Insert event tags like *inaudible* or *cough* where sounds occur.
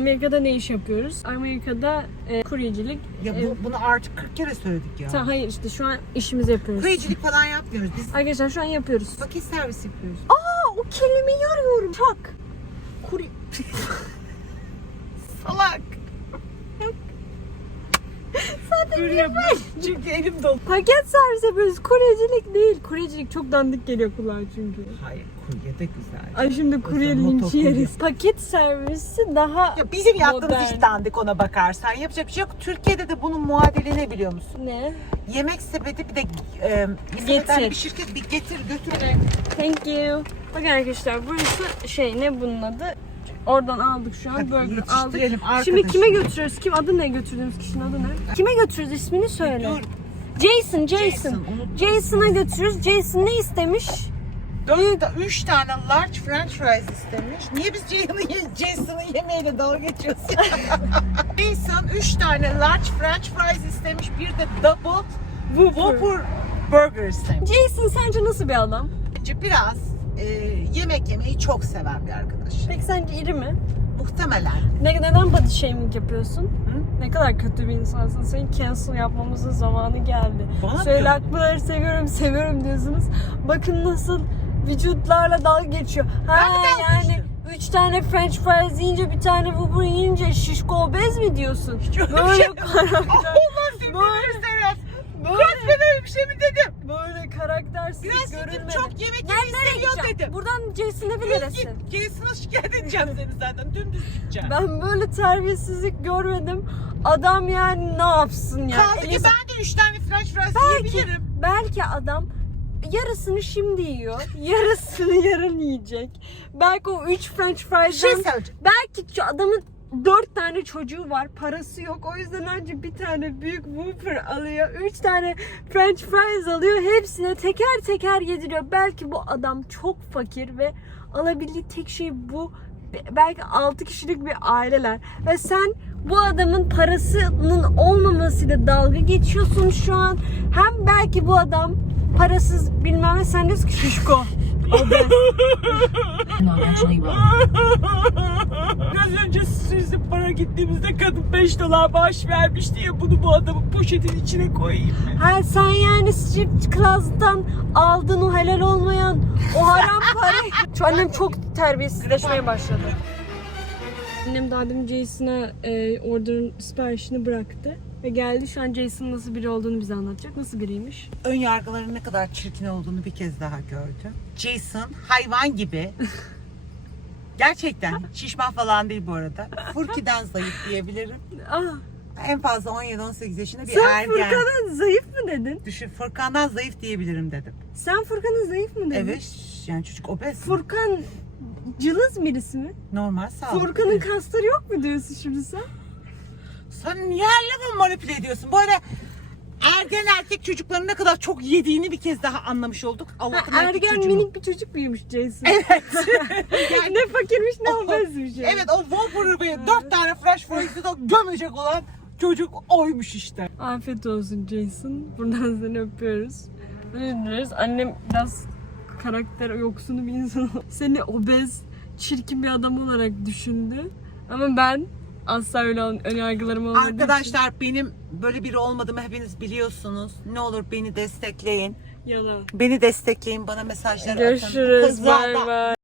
Amerika'da ne iş yapıyoruz? Amerika'da e, kuryecilik. Ya e, bu, bunu artık 40 kere söyledik ya. ta- hayır işte şu an işimizi yapıyoruz. Kureycilik falan yapmıyoruz. Biz Arkadaşlar şu an yapıyoruz. paket servis yapıyoruz. Aa o kelimeyi arıyorum. Çak. Kurye... *laughs* Dur yapayım. Çünkü elim dolu. Paket servis yapıyoruz. Kuryecilik değil. Kuryecilik çok dandik geliyor kulağa çünkü. Hayır kurye de güzel. Ay şimdi kurye linci motokurye. yeriz. Paket servisi daha... Ya bizim yaptığımız Modern. hiç dandik ona bakarsan. Yapacak bir şey yok. Türkiye'de de bunun muadili ne biliyor musun? Ne? Yemek sepeti bir de e, Getir. sepetler bir şirket bir getir götür. Thank you. Bakın arkadaşlar burası şey ne bunun adı? Oradan aldık şu an burger aldık. yetiştirelim Şimdi kime götürüyoruz? Kim adı ne götürdüğümüz kişinin adı ne? Kime götürüyoruz ismini söyle. Dur. Jason, Jason. Jason, unuttum. Jason'a götürüyoruz. Jason ne istemiş? Dört, üç tane large french fries istemiş. Niye biz Jason'ın Jason'ın yemeğiyle dalga geçiyoruz ya? *laughs* Jason üç tane large french fries istemiş. Bir de double Whopper burger istemiş. Jason sence nasıl bir adam? Bence biraz e, yemek yemeyi çok seven bir arkadaş. Peki sence iri mi? Muhtemelen. Ne, neden body shaming yapıyorsun? Hı? Ne kadar kötü bir insansın. Senin cancel yapmamızın zamanı geldi. Bana Şöyle aklıları seviyorum, seviyorum diyorsunuz. Bakın nasıl vücutlarla dalga geçiyor. Ha Ben yani geçtim? üç tane french fries yiyince bir tane Whopper yiyince şişko obez mi diyorsun? öyle Böyle şey- karakter. Allah Böyle-. Böyle, Kaç ben öyle bir şey mi dedim? Böyle karaktersiz Biraz görülmedi. çok yemek yemeyi nereye seviyor gideceğim? dedim. Buradan Jason'e Düz bileresin. git. Şikayet edeceğim seni zaten. Dümdüz gideceğim. Ben böyle terbiyesizlik görmedim. Adam yani ne yapsın ya? Kaldı ki Elisa- ben de üç tane french fries Belki, yiyebilirim. belki adam yarısını şimdi yiyor, yarısını yarın yiyecek. Belki o üç french Bir şey fries'dan söyleyeceğim. belki şu adamın dört tane çocuğu var, parası yok. O yüzden önce bir tane büyük Whopper alıyor, üç tane french fries alıyor. Hepsine teker teker yediriyor. Belki bu adam çok fakir ve alabildiği tek şey bu. Be- Belki 6 kişilik bir aileler. Ve sen bu adamın parasının olmamasıyla dalga geçiyorsun şu an. Hem belki bu adam parasız bilmem ne sen diyorsun ki şişko. *laughs* gittiğimizde kadın 5 dolar bağış vermiş diye bunu bu adamın poşetin içine koyayım mı? Ha sen yani strip class'tan aldın o helal olmayan o haram parayı. *laughs* Şu annem çok terbiyesizleşmeye başladı. Annem daha demin Jason'a e, order'ın siparişini bıraktı. Ve geldi şu an Jason'ın nasıl biri olduğunu bize anlatacak. Nasıl biriymiş? Ön yargıların ne kadar çirkin olduğunu bir kez daha gördüm. Jason hayvan gibi. *laughs* Gerçekten şişman falan değil bu arada. Furki'den zayıf diyebilirim. Ah, En fazla 17-18 yaşında bir sen ergen. Furkan'a zayıf mı dedin? Düşün Furkan'dan zayıf diyebilirim dedim. Sen Furkan'a zayıf mı dedin? Evet yani çocuk obez. Furkan cılız birisi mi? Normal sağlıklı. Furkan'ın kasları yok mu diyorsun şimdi sen? Sen niye her lafı manipüle ediyorsun? Bu arada ergen erkek çocukların ne kadar çok yediğini bir kez daha anlamış olduk. Ha, Allah'tan erkek ergen minik bir çocuk muymuş Jason? Evet. *laughs* yani. evet o Whopper'ı dört tane fresh fries'i de gömecek olan çocuk oymuş işte. Afiyet olsun Jason. Buradan seni öpüyoruz. Dileriz. Annem biraz karakter yoksunu bir insan. Seni obez, çirkin bir adam olarak düşündü. Ama ben asla öyle önyargılarım olmadığı için- Arkadaşlar benim böyle biri olmadığımı hepiniz biliyorsunuz. Ne olur beni destekleyin. Yalan. Beni destekleyin. Bana mesajlar atın. Görüşürüz. da- bay.